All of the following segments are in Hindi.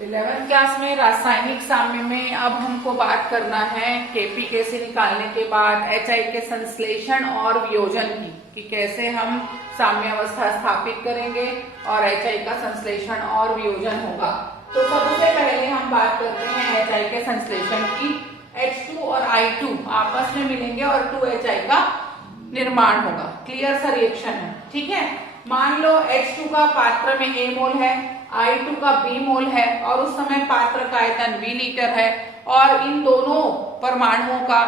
11th क्लास में रासायनिक साम्य में अब हमको बात करना है केपीकेसी निकालने के बाद एचआई के संश्लेषण और वियोजन की, कि कैसे हम साम्य अवस्था स्थापित करेंगे और एचआई का संश्लेषण और वियोजन होगा। तो सबसे पहले हम बात करते हैं एचआई के संश्लेषण की। H2 और I2 आपस में मिलेंगे और 2HI का निर्माण होगा। क्लियर सा रिएक्शन है, ठीक है। मान लो H2 का पात्र में A मोल है, I2 का B मोल है और उस समय पात्र का आयतन V लीटर है और इन दोनों परमाणुओं का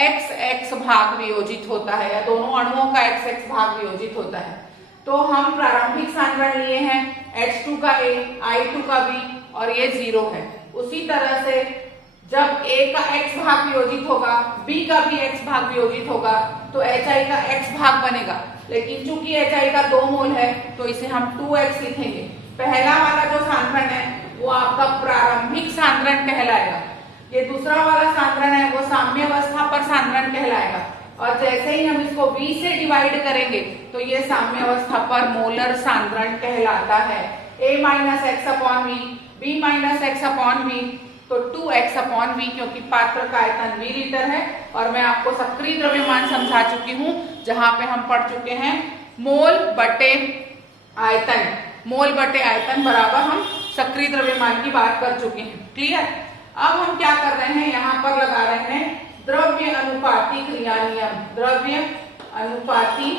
XX भाग वियोजित होता है या दोनों अणुओं का XX भाग वियोजित होता है। तो हम प्रारंभिक सांद्रण लिए हैं H2 का A, I2 का B और ये 0 है। उसी तरह से जब A का X भाग वियोजित होगा, B का भी X भाग वियोजित होगा तो HI का X भाग बनेगा, लेकिन चूंकि HI का 2 मोल है तो इसे हम 2X लिखेंगे। पहला वाला जो सांद्रण है वो आपका प्रारंभिक सांद्रण कहलाएगा, ये दूसरा वाला सांद्रण है वो साम्य अवस्था पर सांद्रण कहलाएगा और जैसे ही हम इसको V से डिवाइड करेंगे तो ये साम्य अवस्था पर मोलर सांद्रण कहलाता है। A minus x upon v, B minus x upon v, तो 2x अपॉन वी, क्योंकि पात्र का आयतन V लीटर है और मैं आपको सक्रिय द्रव्यमान समझा चुकी हूँ जहां पे हम पढ़ चुके हैं मोल बटे आयतन, मोल बटे आयतन बराबर हम सक्रिय द्रव्यमान की बात कर चुके हैं। क्लियर। अब हम क्या कर रहे हैं, यहाँ पर लगा रहे हैं द्रव्य अनुपाती क्रिया नियम। द्रव्य अनुपाती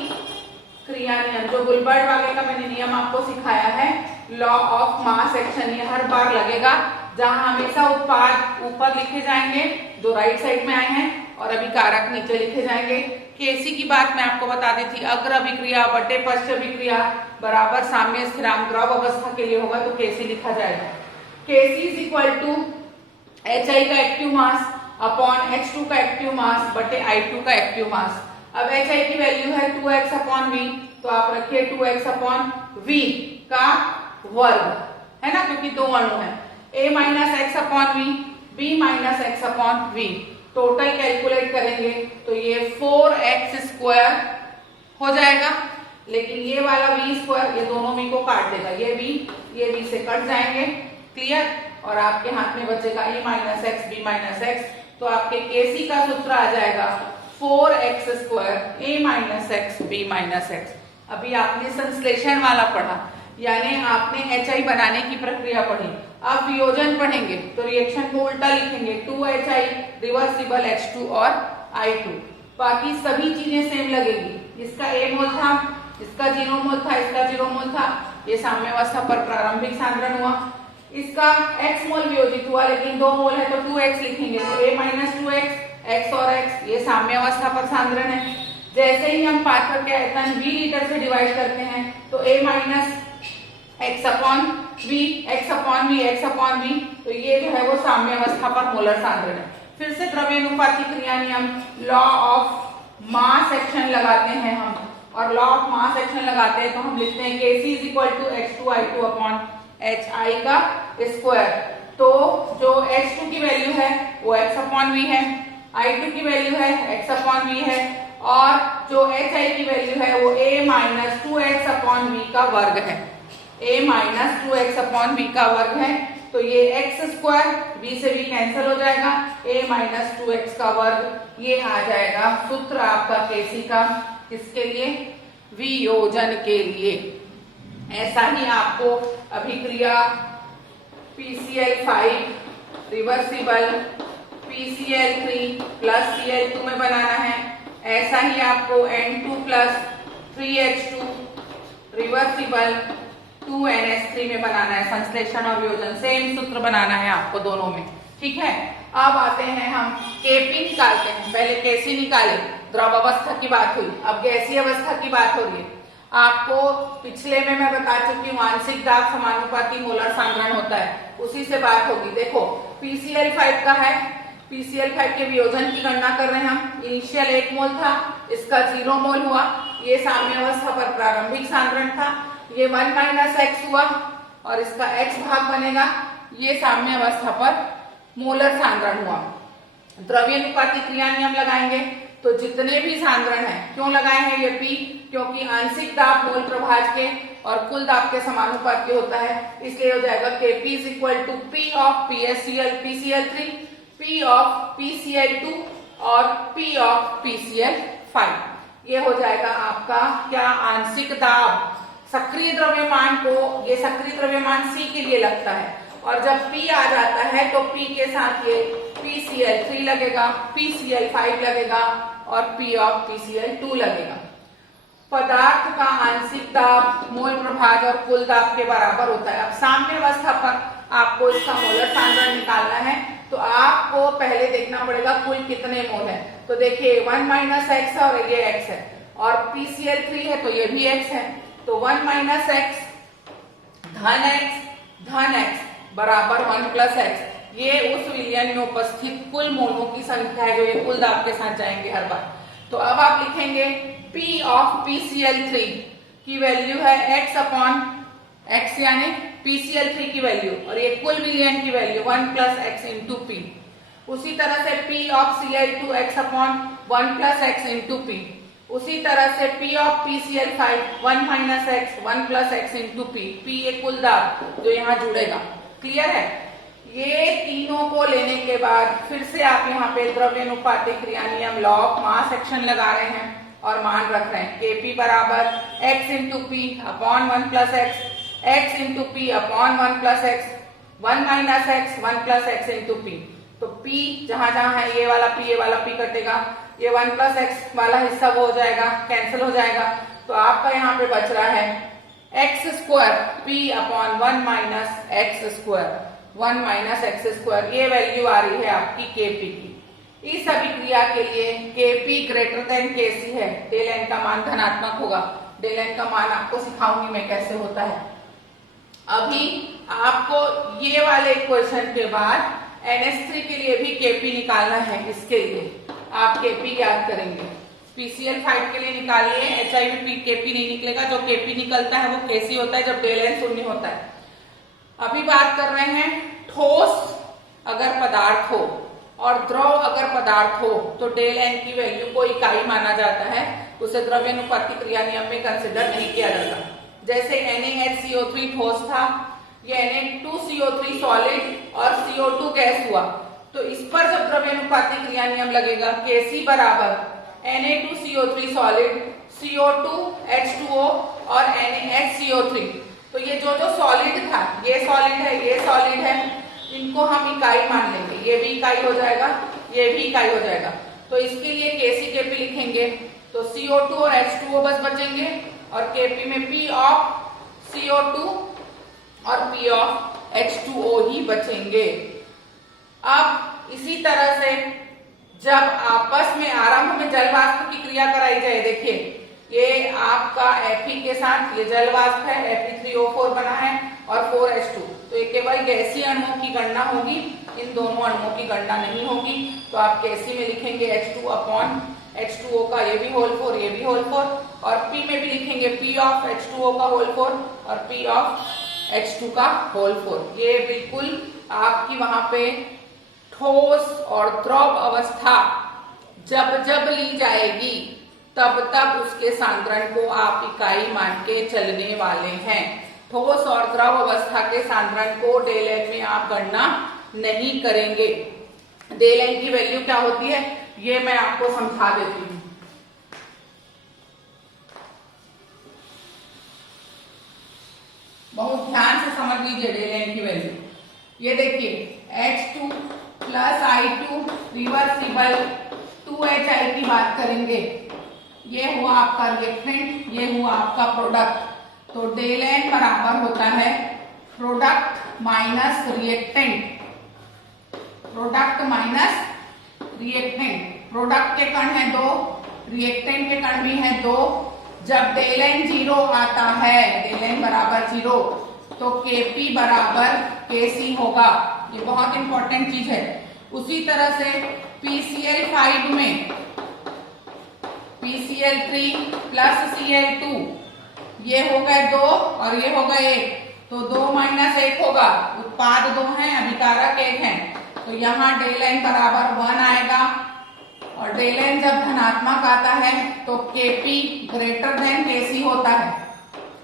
क्रिया नियम जो गुलबर्ट वाले का मैंने नियम आपको सिखाया है, लॉ ऑफ मास एक्शन, ये हर बार लगेगा जहां हमेशा उत्पाद ऊपर लिखे जाएंगे जो राइट साइड में आए हैं और अभिकारक नीचे लिखे जाएंगे। केसी की बात मैं आपको बता दी थी, अग्र अभिक्रिया बटे पश्च अभिक्रिया बराबर साम्य स्थिरांक द्रव अवस्था के लिए होगा तो केसी लिखा जाएगा। केसी इज इक्वल टू HI का एक्टिव मास अपॉन H2 का एक्टिव मास बटे I2 का एक्टिव मास। अब HI की वैल्यू है 2x अपॉन V, तो आप रखिए 2x अपॉन V का वर्ग, है ना, क्योंकि दो अणु है। A minus x upon v, B minus x upon v, total calculate करेंगे तो ये 4x स्क्वायर हो जाएगा, लेकिन ये वाला v स्क्वायर ये दोनों v को काट देगा, ये v से कट जाएंगे। क्लियर। और आपके हाथ में बचेगा a minus x, b minus x, तो आपके केसी का सूत्र आ जाएगा 4x square a minus x, b minus x. अभी आपने संश्लेषण वाला पढ़ा, यानी आपने HI बनाने की प्रक्रिया पढ़ी। अब वियोजन पढ़ेंगे तो रिएक्शन को उल्टा लिखेंगे, 2HI रिवर्सिबल H2 और I2। बाकी सभी चीजें सेम लगेगी। इसका A मोल था, इसका 0 मोल था, इसका 0 मोल था, ये साम्य अवस्था पर प्रारंभिक सांद्रण हुआ। इसका X मोल वियोजित हुआ लेकिन 2 मोल है तो 2X लिखेंगे, तो A माइनस 2X, X और X ये साम्य अवस्था पर सांद्रण है। जैसे ही हम पात्र के आयतन V लीटर से डिवाइड करते हैं तो A minus x upon v, x upon v, x upon v, तो ये जो है वो साम्य अवस्था पर मोलर सांद्रण है। फिर से द्रव्य अनुपाती क्रिया नियम, लॉ ऑफ मास एक्शन लगाते हैं हम, और लॉ ऑफ मास एक्शन लगाते हैं तो हम लिखते हैं Kc is equal to H2I2 upon HI का स्क्वायर। तो जो H2 की वैल्यू है वो x अपॉन v है, I2 की वैल्यू है x अपॉन v है और जो HI की वैल्यू है वो a minus 2x upon v का वर्ग है। a minus 2x upon v का वर्ग है, तो ये x स्क्वायर v से v कैंसिल हो जाएगा, a माइनस 2x का वर्ग, ये आ जाएगा सूत्र आपका केसी का। किसके लिए? वियोजन के लिए। ऐसा ही आपको अभिक्रिया PCl5 reversible PCl3 plus Cl2 में बनाना है। ऐसा ही आपको N2 plus 3H2 reversible 2NH3 में बनाना है। संश्लेषण और वियोजन सेम सूत्र बनाना है आपको दोनों में, ठीक है। अब आते हैं हम केपी निकालते हैं। पहले केसी निकाले, द्रव अवस्था की बात हुई, अब गैसीय अवस्था की बात हो रही है। आपको पिछले में मैं बता चुकी हूँ आंशिक दाब समानुपाती मोलर सांद्रण होता है, उसी से बात होगी। देखो PCl5 का है, PCl5 के वियोजन की गणना कर रहे हैं हम। इनिशियल 1 मोल था, इसका 0 मोल हुआ, ये साम्य अवस्था पर प्रारंभिक सांद्रण था। ये 1 माइनस एक्स हुआ और इसका x भाग बनेगा, ये साम्य अवस्था पर मोलर सांद्रण हुआ। द्रव्य अनुपाती क्रिया नियम लगाएंगे तो जितने भी सांद्रण हैं, क्यों लगाए हैं ये P, क्योंकि आंशिक दाब मूल प्रभाज के और कुल दाब के समानुपाती होता है, इसलिए हो जाएगा Kp is equal to P of PCl3, P of PCl2 और P ऑफ PCl5। ये हो जाएगा आपका क्या, आंशिक दाब। सक्रिय द्रव्यमान को, ये सक्रिय द्रव्यमान C के लिए लगता है, और जब P आ जाता है तो P के साथ ये PCl3 लगेगा, PCl5 लगेगा और P ऑफ PCl2 लगेगा। पदार्थ का आंशिक दाब मूल प्रभाज और कुल दाब के बराबर होता है। अब साम्य अवस्था पर आपको इसका मोलर सांद्रण निकालना है, तो आपको पहले देखना पड़ेगा कुल कितने मोल है। तो देखिए 1 - x है और ये x है, और PCl3 है तो ये भी x है, तो 1 - x धन x बराबर 1 + x। ये उस विलयन में उपस्थित कुल मोलों की संख्या है जो ये कुल दाब के साथ जाएंगे हर बार। तो अब आप लिखेंगे P ऑफ PCl3 की वैल्यू है x/x, यानी PCl3 की वैल्यू, और ये कुल विलयन की वैल्यू 1 + x इंटू P। उसी तरह से P of Cl2 x/1 + x into P। उसी तरह से P of PCl5 1 - x 1 + x into P। P ये कुल दाब जो यहाँ जुड़ेगा। क्लियर है? ये तीनों को लेने के बाद फिर से आप यहाँ पे द्रव्यानुपाती क्रिया नियम लॉ ऑफ मास एक्शन लगा रहे हैं और मान रख रहे हैं Kp बराबर x into P upon 1 + x, x into P upon 1 + x, 1 - x 1 + x into P। तो P जहां जहां है ये वाला P, ये वाला P कटेगा, ये 1 + x वाला हिस्सा वो हो जाएगा, कैंसिल हो जाएगा, तो आपका यहाँ पे बच रहा है x² P upon 1 - x², 1 - x²। ये वैल्यू आ रही है आपकी Kp की। इस अभिक्रिया के लिए Kp > Kc है, डेल n का मान धनात्मक होगा। डेल n का मान आपको सिखाऊंगी मैं कैसे होता है। अभी आपको ये वाले क्वेश्चन के बाद NH3 के लिए भी Kp निकालना है। इसके लिए आप Kp याद करेंगे, PCl5 के लिए निकालिए, HIV Kp नहीं निकलेगा, जो Kp निकलता है वो Kc होता है जब डेल n शून्य होता है। अभी बात कर रहे हैं ठोस अगर पदार्थ हो और द्रव अगर पदार्थ हो तो डेल n की वैल्यू को इकाई माना जाता है, उसे द्रव्यानुपाती क्रिया नियम में कंसिडर नहीं किया जाता। जैसे NaHCO3 ठोस था, ये Na2CO3 सॉलिड और CO2 गैस हुआ, तो इस पर जब द्रव्यानुपाती क्रिया नियम लगेगा Kc बराबर Na2CO3 सॉलिड, CO2 H2O और NaHCO3। तो ये जो सॉलिड था, ये सॉलिड है, ये सॉलिड है, इनको हम इकाई मान लेंगे, ये भी इकाई हो जाएगा, ये भी इकाई हो जाएगा। तो इसके लिए Kc Kp लिखेंगे, तो CO2 और H2O बस बचेंगे और Kp में P ऑफ CO2 और P ऑफ H2O ही बचेंगे। अब इसी तरह से जब आपस में आरंभ में जल वाष्प की क्रिया कराई जाए, देखिए ये आपका Fe के साथ ये जल वाष्प है, Fe3O4 बना है और 4H2, तो ये केवल गैसीय अणुओं की गणना होगी, इन दोनों अणुओं की गणना नहीं होगी। तो आप Kc में लिखेंगे H2 अपॉन H2O का ये भी होल 4, ये भी होल 4, और P में भी लिखेंगे P ऑफ H2O का होल 4 और P ऑफ H2 का होल 4। ये बिल्कुल आपकी वहां पे ठोस और द्रव अवस्था जब जब ली जाएगी तब तब उसके सांद्रण को आप इकाई मान के चलने वाले हैं। ठोस और द्रव अवस्था के सांद्रण को डेल n में आप गणना नहीं करेंगे। डेल n की वैल्यू क्या होती है ये मैं आपको समझा देती हूँ। बहुत ध्यान से समझ लीजिए डेल n की वैल्यू। ये देखिए H2 + I2 रिवर्सिबल 2HI की बात करेंगे, ये हुआ आपका रिएक्टेंट, ये हुआ आपका प्रोडक्ट। तो डेल n बराबर होता है product minus reactant, product minus reactant. Product के कण है 2, रिएक्टेंट के कण भी है 2। जब डेल n 0 आता है, डेल n बराबर 0, तो Kp बराबर Kc होगा। ये बहुत इंपॉर्टेंट चीज है। उसी तरह से PCl5 में PCl3 + Cl2, ये हो गए 2 और ये हो गए 1, तो 2 - 1 होगा, उत्पाद 2 हैं, अभिकारक 1 है, तो यहाँ डेल n बराबर 1 आएगा और डेल एन जब धनात्मक आता है तो Kp ग्रेटर देन Kc होता है,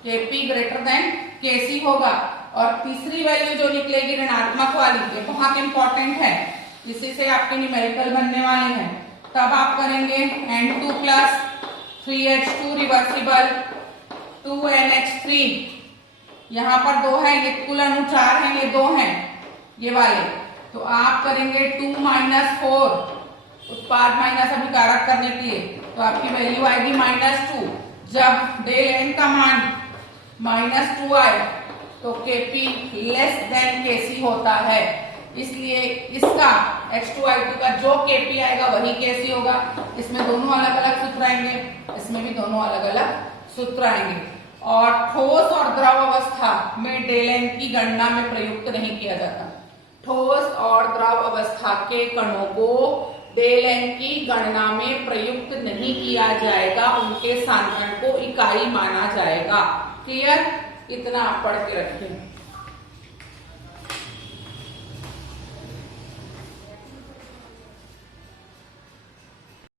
Kp ग्रेटर देन Kc होगा। और तीसरी वैल्यू जो निकलेगी ऋणात्मक वाली, ये बहुत इंपॉर्टेंट है, इसी से आपके न्यूमेरिकल बनने वाले हैं। तब आप करेंगे N2 plus 3H2 reversible 2NH3, यहाँ पर 2 है, ये कुल अणु 4 है, ये 2 हैं ये वाले, तो आप करेंगे 2 - 4 उत्पाद माइनस अभिकारक करने के लिए, तो आपकी वैल्यू आएगी -2। जब डेल एन का मान -2 आए तो Kp लेस देन Kc होता है, इसलिए इसका H2I2 का जो Kp आएगा वही Kc होगा। इसमें दोनों अलग अलग सूत्र आएंगे, इसमें भी दोनों अलग अलग सूत्र आएंगे। और ठोस और द्रव अवस्था में डेल एन की गणना में प्रयुक्त नहीं किया जाता। ठोस और द्रव अवस्था के कणों को डेल एन की गणना में प्रयुक्त नहीं किया जाएगा, उनके सांद्रण को इकाई माना जाएगा। क्लियर? इतना आप पढ़ के रखें।